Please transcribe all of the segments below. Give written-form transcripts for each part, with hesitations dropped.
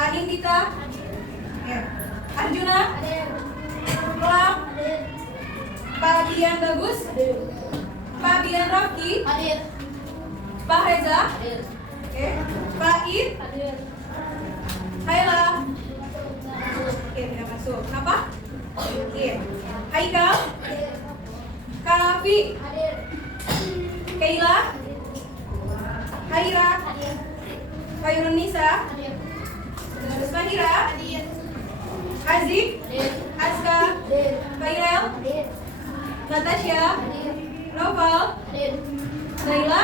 Adindita, ya. Arjuna, Kelap, Pak Dian Bagus, Pak Dian Rocky, Pak Reza, oke. Pak Id, Haila, oke, tidak masuk. Kenapa? Oke. Haikal, Kavi, Keila, Haira, Khairunisa, Mahira, Azik, Aska, Kairel, Natasha, Noval, Naila,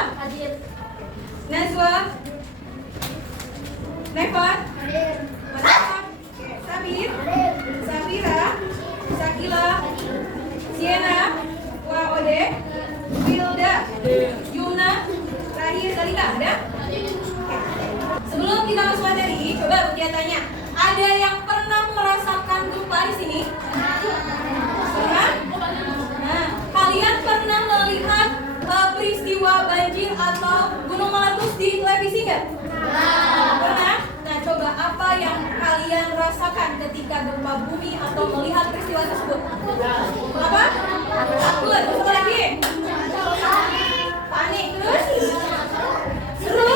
Nazwa, Nevat, Sabir, Safira, Sakila, Siena, Waode, Wilda, Yuna, Rahir, Salika, ada? Sebelum kita masuk materi, coba Butia tanya, ada yang pernah merasakan gempa di sini? Pernah? Nah, kalian pernah melihat peristiwa banjir atau gunung meletus di televisi nggak? Pernah? Nah, coba apa yang kalian rasakan ketika gempa bumi atau melihat peristiwa tersebut? Apa? Takut. Terus apa lagi? Panik. Terus? Seru?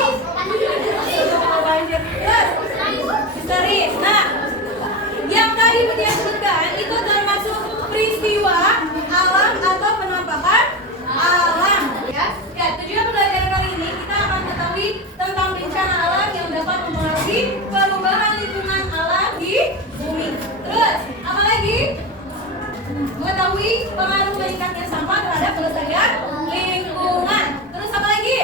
Banjir. Terus? Histeris. Nah, yang tadi Butia sebutkan itu termasuk peristiwa alam atau penampakan alam, ya. Ya, tujuan pembelajaran kali ini kita akan mengetahui tentang bencana alam yang dapat mempengaruhi perubahan lingkungan alam di bumi. Terus, apa lagi? Mengetahui pengaruh meningkatnya sampah terhadap pelestarian lingkungan. Terus apa lagi?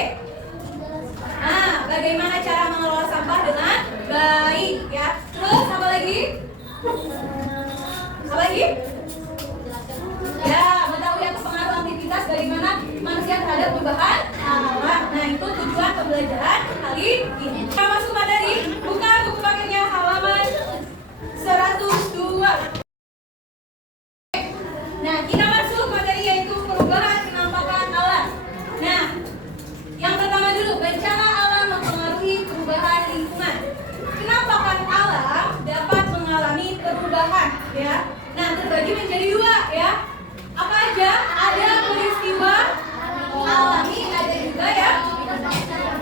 Nah, bagaimana cara mengelola sampah dengan baik, ya. Terus apa lagi? Apa lagi? Ya, mengetahui atas pengaruh aktivitas bagaimana manusia terhadap perubahan alam. Nah, itu tujuan pembelajaran kali ini. Kita masuk materi, buka buku paketnya halaman 102. Nah, kita masuk materi yaitu perubahan penampakan alam. Nah, yang pertama dulu, bencana alam mempengaruhi perubahan lingkungan. Penampakan alam dapat mengalami perubahan, ya. Nah, terbagi menjadi dua, ya. Apa aja? Ada peristiwa alami, ada juga ya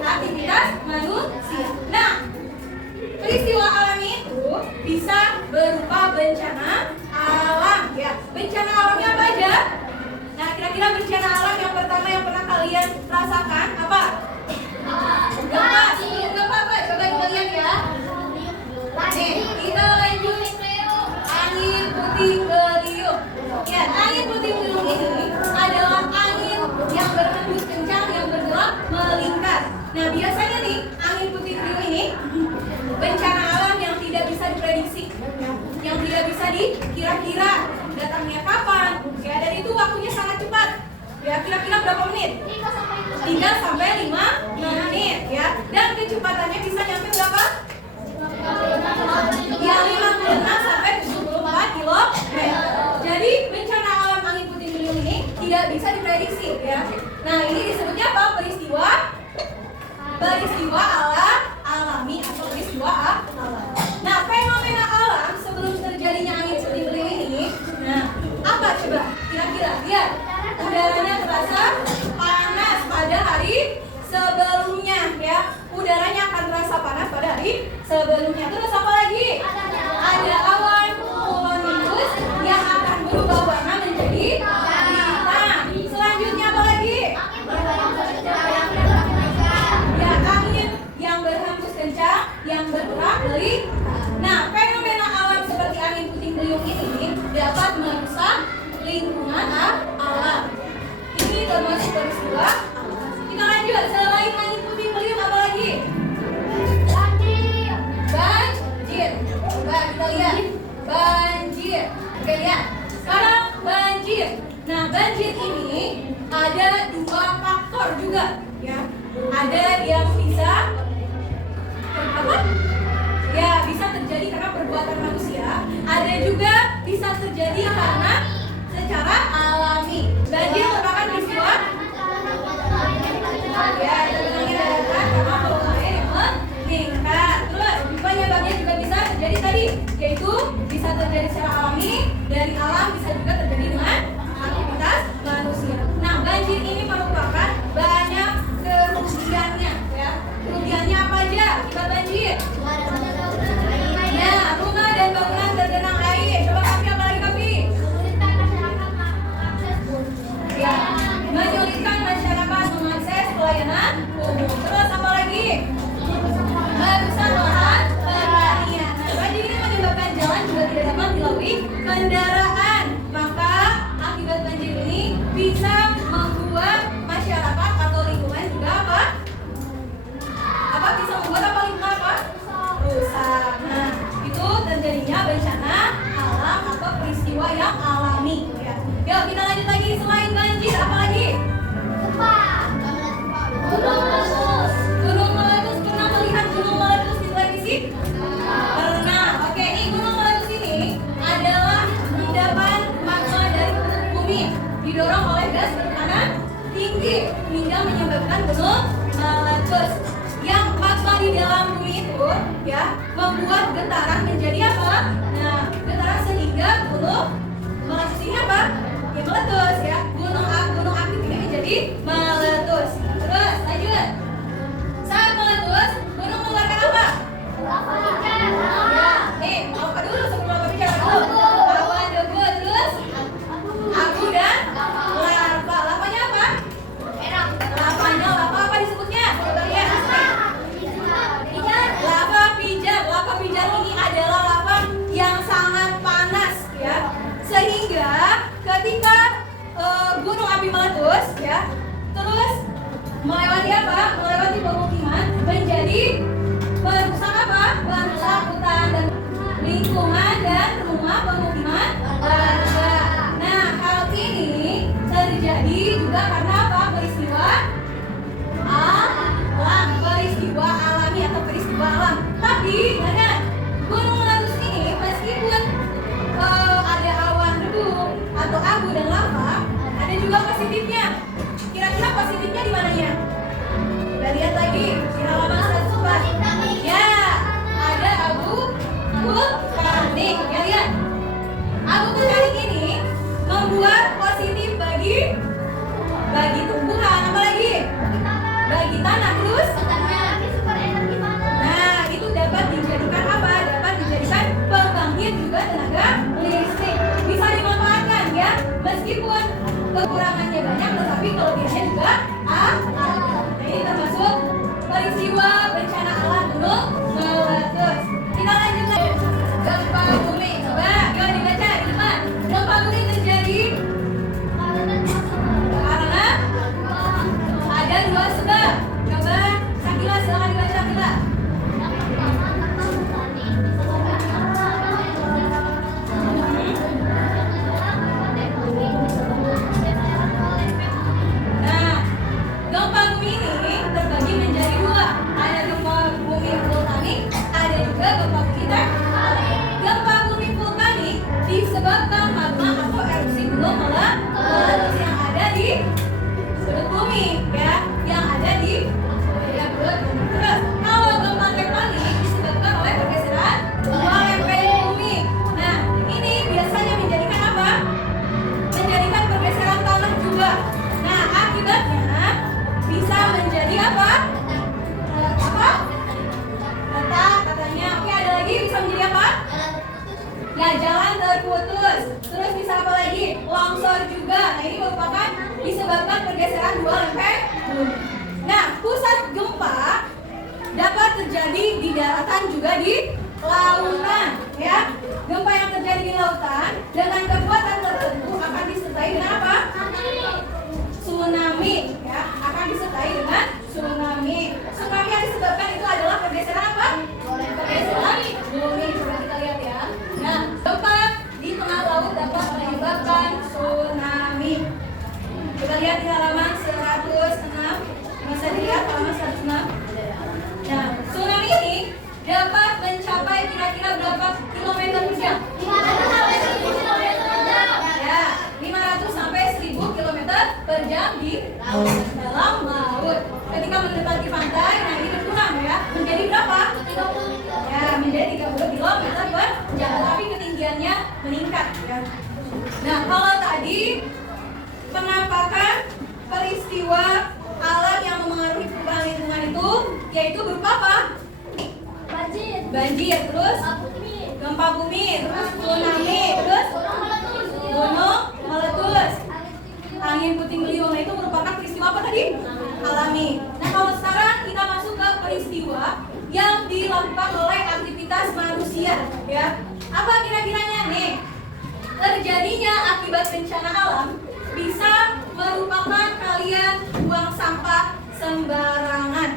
aktivitas manusia. Nah, peristiwa alami itu bisa berupa bencana alam, ya. Bencana alamnya apa aja? Nah, kira-kira bencana alam yang pertama yang pernah kalian rasakan apa? Gempa. Gempa apa? Coba kita lihat ya. Nih, kita lanjut. Angin puting beliung. Ya, angin puting beliung ini adalah angin yang berhembus kencang yang bergerak melingkar. Nah, biasanya nih angin puting beliung ini bencana alam yang tidak bisa diprediksi, yang tidak bisa dikira-kira datangnya kapan. Ya, dan itu waktunya sangat cepat. Ya, kira-kira berapa menit? 3 sampai 5 menit, ya. Dan kecepatannya bisa nyampe berapa? Ya, 56 sampai 74 km. Jadi bencana alam angin puting beliung ini tidak bisa diprediksi, ya. Nah, ini disebutnya apa? Peristiwa alami atau peristiwa alam. Nah, fenomena alam sebelum terjadinya angin puting beliung ini, nah, apa coba? Kira-kira lihat, udaranya terasa panas pada hari sebelumnya, ya. Udaranya akan terasa panas pada hari sebelumnya. Terus apa lagi? Ada awan cumulonimbus yang akan berubah warna menjadi hitam. Selanjutnya apa lagi? Ya, angin yang berhembus kencang yang bergerak melingkar. Nah, fenomena alam seperti angin puting beliung ini dapat merusak lingkungan alam. Ini termasuk peristiwa. Kita lanjut, selain angin puting beliung apa lagi? Banjir. Coba kita lihat. Banjir. Oke, lihat. Sekarang banjir. Nah, banjir ini ada 2 faktor juga, ya. Ada yang bisa apa? Ya, bisa terjadi karena perbuatan manusia. Ada juga bisa terjadi karena secara alami. Banjir merupakan peristiwa ya, terjadi karena volume air yang meningkat. Terus penyebabnya juga bisa yaitu bisa terjadi secara alami, dari alam, bisa juga terjadi dengan aktivitas manusia. Nah, banjir ini merupakan banyak kerugiannya, ya. Kerugiannya apa aja akibat banjir? Nah, rumah dan bangunan tergenang air. Coba Kapi, apa lagi Kapi? Ya, menyulitkan masyarakat mengakses pelayanan umum. Terus apa lagi? Merusak lahan pertanian. Nah, banjir ini menyebabkan jalan juga tidak dapat dilalui kendaraan. Maka akibat banjir ini bisa membuat masyarakat atau lingkungan juga apa? Apa bisa membuat apa lingkungan apa? Rusak. Nah, itu terjadinya bencana alam atau peristiwa yang alami. Ya. Yuk kita lanjut lagi, selain banjir apa lagi? Gunung meletus. Gunung meletus, pernah melihat gunung meletus di televisi? Pernah. Oke, ini gunung meletus ini adalah endapan magma dari perut bumi didorong oleh gas bertekanan tinggi hingga menyebabkan gunung meletus. Yang magma di dalam bumi itu ya membuat getaran menjadi apa? Nah, getaran sehingga gunung meletus ini apa? Ya meletus ya. Gunung aktif ini menjadi meletus. Terus lanjut. Saat meletus, gunung mengeluarkan apa? Ya, apa dulu sebelum apa bicara dulu? Awan, debu, terus abu dan lava. Lavanya apa? Lavanya lava apa disebutnya? Coba lihat. Lava pijar. Lava pijar ini adalah lava yang sangat panas ya. Sehingga ketika gunung api meletus ya, terus melewati apa? Melewati pemukiman, menjadi merusak apa? Merusak hutan dan lingkungan dan rumah pemukiman warga. Nah, hal ini terjadi juga karena apa? Peristiwa alam, peristiwa alami atau peristiwa alam. Tapi, ingat, gunung meletus ini meskipun ada awan debu atau abu dan lava, ada juga positifnya. Kira-kira positifnya di mananya? Kita lihat lagi di halaman 104. Ya, ada abu vulkanik. Ya lihat, abu vulkanik ini membuat positif bagi tumbuhan, apalagi bagi tanah. Terus, nah itu dapat dijadikan apa? Dapat dijadikan pembangkit juga tenaga listrik. Bisa dimanfaatkan ya, meskipun kekurangannya banyak, tetapi kelebihannya juga ada. Ini termasuk peristiwa bencana alam gunung meletus. Kita lanjut lagi. Gempa bumi. Coba, yuk dibaca di depan. Gempa bumi terjadi karena ada dua sebab. Coba, Sakila silakan dibaca Sakila. Nah, gempa bumi ini terbagi menjadi dua. Ada gempa bumi vulkanik, ada juga gempa bumi tektonik. Gempa bumi vulkanik disebabkan magma atau erupsi gunung meletus yang ada di perut bumi, ya, yang ada di perut bumi. Terus, kalau gempa tektonik disebabkan oleh pergeseran dua lempengan bumi. Nah, ini biasanya menjadikan apa? Menjadikan pergeseran tanah juga. Nah, akibatnya bisa menjadi apa? Retak katanya. Oke, ada lagi bisa menjadi apa? Ya, jalan terputus. Terus bisa apa lagi? Longsor juga. Nah, ini merupakan disebabkan pergeseran dua lempeng bumi. Nah, pusat gempa dapat terjadi di daratan juga di lautan, ya. Gempa yang terjadi di lautan dengan kekuatan tertentu akan disertai dengan apa? Tsunami, ya. Akan disertai dengan tsunami. Tsunami yang disebabkan itu adalah pergeseran apa? Pergeseran bumi. Coba kita lihat ya. Nah, gempa di tengah laut dapat menyebabkan tsunami. Kita lihat di halaman 106. Bisa dilihat halaman 106. Nah, tsunami ini dapat mencapai kira-kira berapa kilometer per jam? 500 sampai 1000 kilometer per jam. Ya, 500 sampai 1000 kilometer per jam di dalam laut. meningkat ya. Nah, kalau tadi penampakan peristiwa alam yang mempengaruhi perubahan lingkungan itu yaitu berupa apa? Banjir, terus gempa bumi, terus tsunami, terus gunung meletus, angin puting beliung. Nah, itu merupakan peristiwa apa tadi? Alami. Nah, kalau sekarang kita masuk ke peristiwa yang dilakukan oleh aktivitas manusia ya. Apa kira-kiranya nih? Terjadinya akibat bencana alam bisa merupakan kalian buang sampah sembarangan.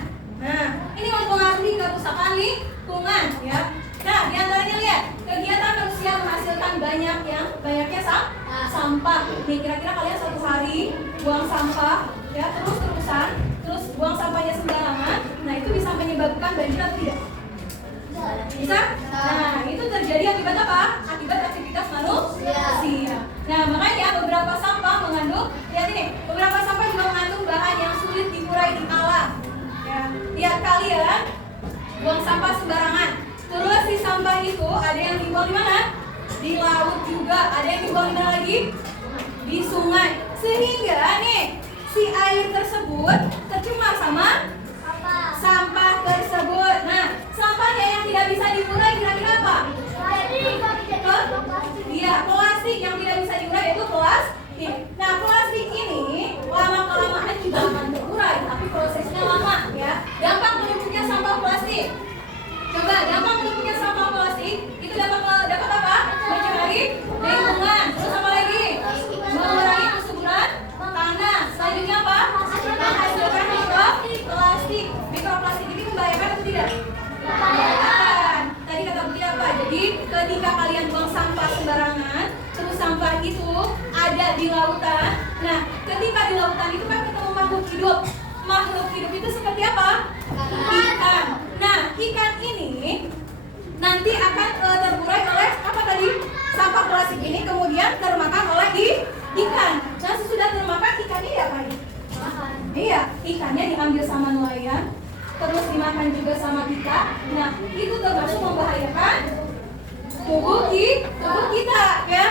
Nah, ini mempengaruhi kerusakan lingkungan ya. Nah, diantaranya lihat, kegiatan manusia menghasilkan banyaknya sampah. Nih, kira-kira kalian satu hari buang sampah ya, terus buang sampahnya sembarangan. Nah, itu bisa menyebabkan banjir atau tidak? Bisa? Nah, itu terjadi akibat apa? Akibat aktivitas manusia. Nah, makanya beberapa sampah mengandung, lihat ini, beberapa sampah juga mengandung bahan yang sulit diurai di alam. Ya, lihat kalian buang sampah sembarangan. Terus si sampah itu ada yang dibuang di mana? Di laut juga. Ada yang dibuang di mana lagi? Di sungai. Sehingga nih si air tersebut tercemar sama sampah tersebut. Nah, sampahnya yang tidak bisa diurai kira-kira apa? Iya, plastik yang tidak bisa diurai itu plastik. Nah, plastik ini lama-kelamaan juga akan terurai, tapi prosesnya lama ya. Dampak menumpuknya sampah plastik. Coba, dampak menumpuknya sampah plastik itu dapat apa? Mencemari lingkungan. Terus apa lagi? Mengurangi kesuburan tanah. Selanjutnya apa? Menghasilkan mikroplastik. Mikroplastik ini membahayakan atau tidak? Membahayakan. Tadi kata Budi apa? Jadi ketika kalian buang sampah sembarangan, terus sampah itu ada di lautan. Nah, ketika di lautan itu kan ketemu makhluk hidup. Makhluk hidup itu seperti apa? Ikan. Nah, ikan ini nanti akan terurai oleh apa tadi? Sampah plastik ini kemudian termakan oleh ikan. Nah, sesudah termakan ikannya ya kan? Iya, ikannya diambil sama nelayan, terus dimakan juga sama kita. Nah, itu termasuk membahayakan tubuh kita ya.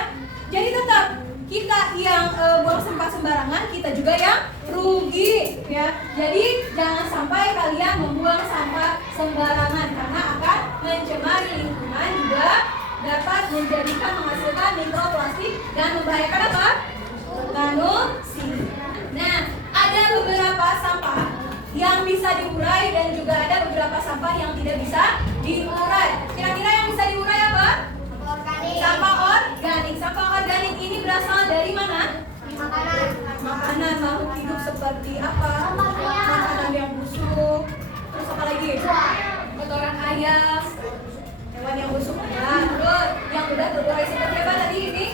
Jadi tetap kita yang buang sampah sembarangan, kita juga yang rugi ya. Jadi jangan sampai kalian membuang sampah sembarangan karena akan mencemari lingkungan, juga dapat menghasilkan mikroplastik dan membahayakan apa? Manusia. Nah, ada beberapa sampah yang bisa diurai dan juga ada beberapa sampah yang tidak bisa diurai. Kira-kira yang bisa diurai apa? Sampah organik. Sampah organik ini berasal dari mana? Makanan makhluk hidup seperti apa? Makanan yang busuk. Terus apa lagi? Kotoran ayam, hewan yang busuk ya. Terus yang udah terurai seperti apa tadi ini?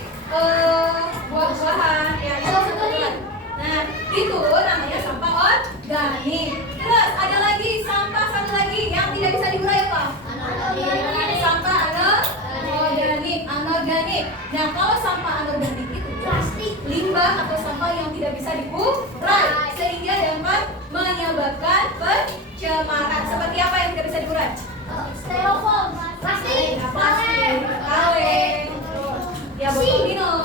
Buah-buahan ya, itu kotoran. Nah, itu namanya sampah organik. Terus ada lagi sampah satu lagi yang tidak bisa diurai apa? Sampah anorganik. Nah, kalau sampah anorganik itu plastik, limbah atau sampah yang tidak bisa diurai sehingga dapat menyebabkan pencemaran. Seperti apa yang tidak bisa diurai? Styrofoam, plastik, kaleng, ya botol minum.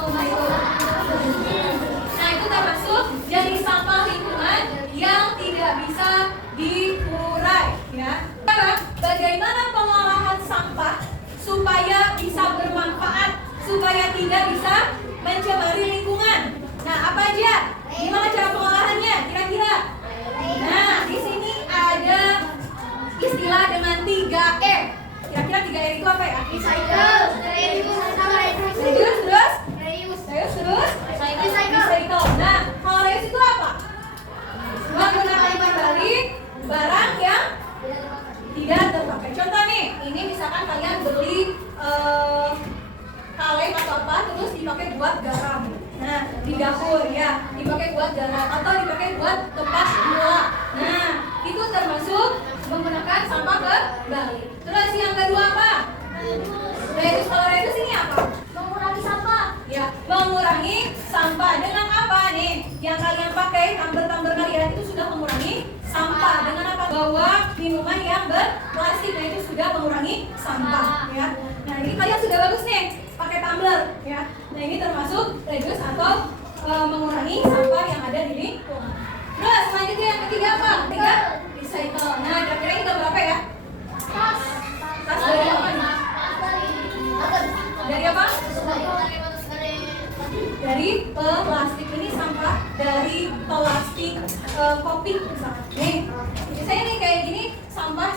Nah, itu termasuk jadi sampah lingkungan yang tidak bisa diurai ya. Sekarang bagaimana pengolahan sampah supaya bisa bermanfaat, supaya tidak bisa mencemari lingkungan? Nah, apa aja? Gimana cara pengolahannya? Kira-kira? Nah, di sini ada istilah dengan 3R. Kira-kira 3R itu apa ya? Recycle, recycle. Nah, kalau reuse itu apa? Menggunakan kembali barang yang tidak terpakai. Contoh nih, ini misalkan kalian beli kaleng atau apa, terus dipakai buat garam. Nah, di dapur ya, dipakai buat garam atau dipakai buat tempat gula. Nah, itu termasuk menggunakan sampah kembali. Terus yang kedua apa? Reduce. Kalau reduce ini apa? Mengurangi sampah. Ya, mengurangi sampah dengan apa nih? Yang kalian pakai, tumbler-tumbler kalian itu sudah mengurangi sampah. Dengan apa? Bawa minuman yang berplastik, nah itu sudah mengurangi sampah ya. Nah, ini kalian sudah bagus nih. pakai tumbler ya. Nah ini termasuk reduce atau mengurangi sampah yang ada di lingkungan. Terus selanjutnya yang ketiga apa? Ketiga recycle. Nah kira-kira ini berapa ya? Tas dari apa nih? Dari apa? Dari plastik. Ini sampah dari plastik kopi misalnya. Nih, misalnya nih kayak gini sampah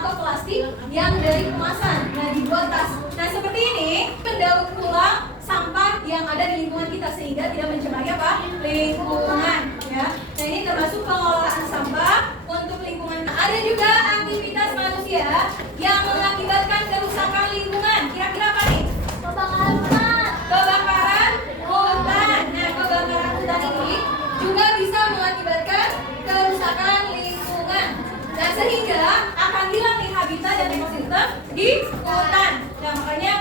atau plastik yang dari kemasan. Nah dibuat tas. Nah seperti ini mendaur ulang sampah yang ada di lingkungan kita sehingga tidak mencemari apa? Lingkungan. Ya. Nah ini termasuk pengelolaan sampah untuk lingkungan. Ada juga aktivitas manusia yang mengakibatkan kerusakan lingkungan. Kira-kira apa nih? Kebakaran hutan. Nah, kebakaran hutan ini juga bisa mengakibatkan kerusakan lingkungan. Nah, sehingga akan hilang nih habitat dan ekosistem di hutan. Nah, makanya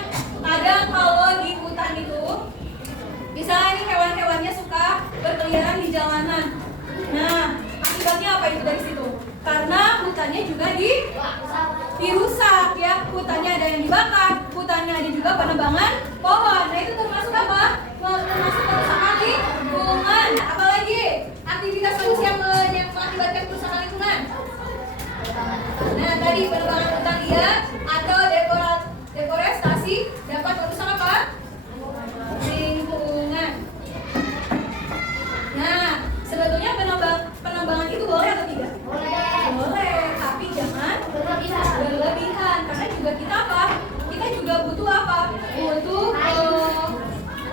kadang kalau di hutan itu misalnya nih hewan-hewannya suka berkeliaran di jalanan. Nah, akibatnya apa itu dari situ? Karena hutannya juga dirusak ya. Hutannya ada yang dibakar, hutannya ada juga penebangan pohon. Nah itu termasuk apa? Termasuk kerusakan lingkungan. Apalagi aktivitas manusia yang mengakibatkan kerusakan lingkungan. Nah tadi penebangan hutan dia atau deforestasi dapat merusak apa? Lingkungan. Nah sebetulnya penambangan itu boleh atau tidak? Boleh, tapi jangan berlebihan. Karena juga kita apa? Kita juga butuh apa? Butuh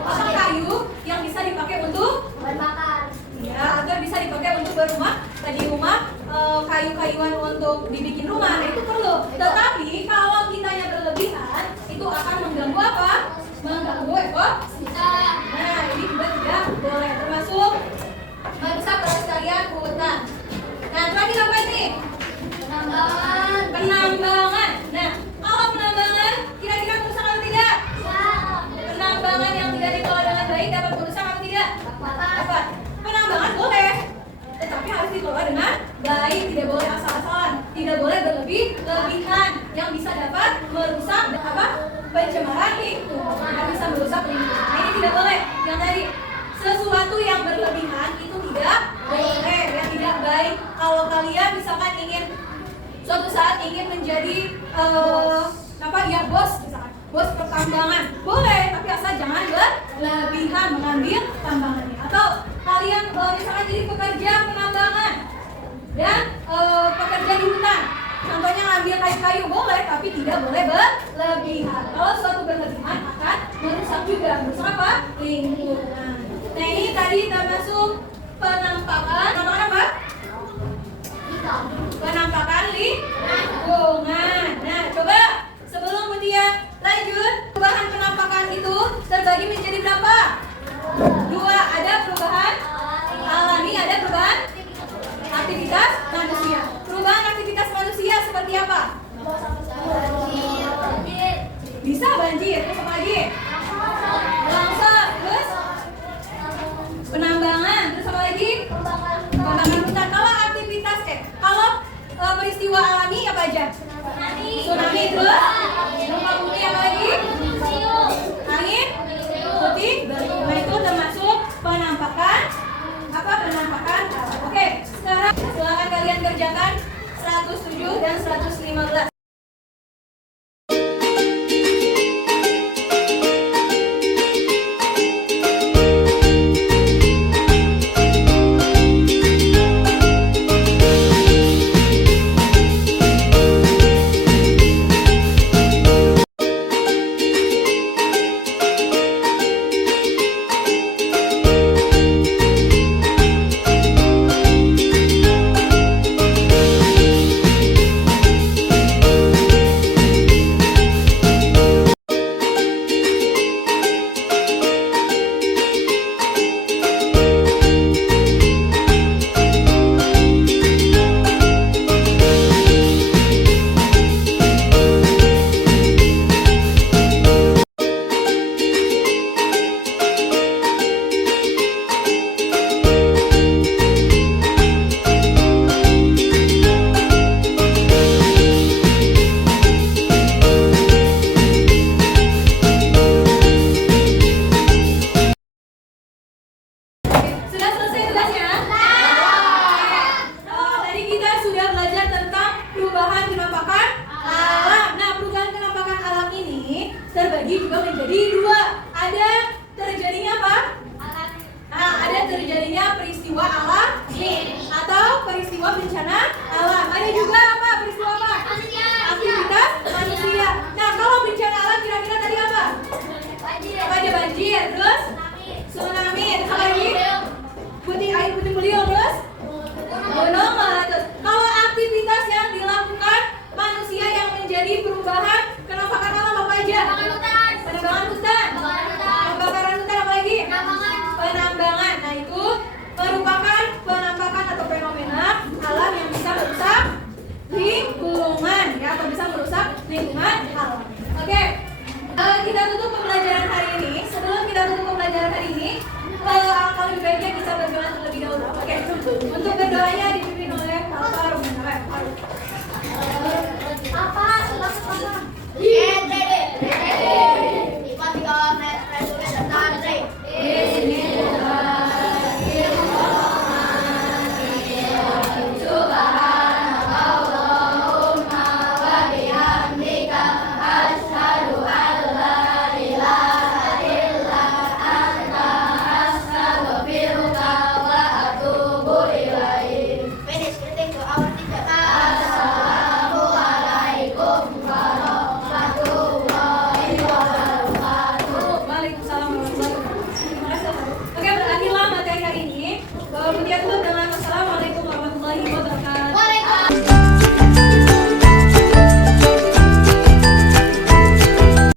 kayu yang bisa dipakai untuk bakar. Ya, atau bisa dipakai untuk berumah. Tadi rumah kayu-kayuan untuk dibikin rumah, nah itu perlu. Tetapi kalau kitanya berlebihan, itu akan mengganggu apa? Mengganggu ekosistem. Nah, ini juga tidak boleh, termasuk merusak kelestarian hutan. Nah, terakhir apa ini? Penambangan. Nah, kalau penambangan kira-kira merusak atau tidak? Penambangan yang tidak dikelola dengan baik dapat merusak atau tidak? Dapat. Penambangan boleh, tetapi harus dikelola dengan baik, tidak boleh asal-asalan, tidak boleh berlebihan yang bisa dapat merusak apa? Pencemaran lingkungan, bisa merusak lingkungan. Nah, ini tidak boleh. Yang tadi sesuatu yang berlebihan itu tidak boleh, ya tidak baik. Kalau kalian misalkan ingin suatu saat ingin menjadi bos misalkan, bos pertambangan, boleh, tapi asal jangan berlebihan mengambil tambangannya. Atau kalian misalkan jadi pekerja penambangan dan pekerja di hutan, contohnya ngambil kayu-kayu, boleh, tapi tidak boleh berlebihan. Kalau suatu berlebihan akan merusak juga, merusak apa? Lingkungan. Nah ini tadi termasuk penampakan apa? Penampakan lingkungan. Nah coba sebelum Mutia lanjut, perubahan penampakan itu terbagi menjadi berapa? Dua, ada perubahan alami, ada perubahan aktivitas manusia. Perubahan aktivitas manusia seperti apa? Bisa banjir, terus apa lagi? Longsor, terus penambangan, terus apa lagi? Pembangunan hutan. Kalau peristiwa alami apa aja? Tsunami, terus gempa bumi, apa lagi? Angin putih. Nah itu termasuk penampakan penampakan. Oke, sekarang silakan kalian kerjakan 107 dan 115. dibagi juga menjadi dua. Ada terjadinya apa? Nah, ada terjadinya peristiwa alam atau peristiwa bencana alam. Ada juga apa? Peristiwa apa? Aktivitas manusia. Nah, kalau bencana alam kira-kira tadi apa? Apa aja? Banjir, terus tsunami, apa lagi? Air puting beliung, terus gunung meletus. Kalau aktivitas yang dilakukan manusia yang menjadi perubahan kenampakan alam apa aja? Penebangan hutan, pembakaran hutan, apa lagi? Penambangan. Nah, itu merupakan penampakan atau fenomena alam yang bisa merusak lingkungan, ya, atau bisa merusak lingkungan alam. Oke, kita tutup pembelajaran hari ini. Sebelum kita tutup pembelajaran hari ini, kalau lebih baiknya kita berdoa terlebih dahulu. Oke, untuk berdoanya dipimpin oleh Bapak Rumah. Apa?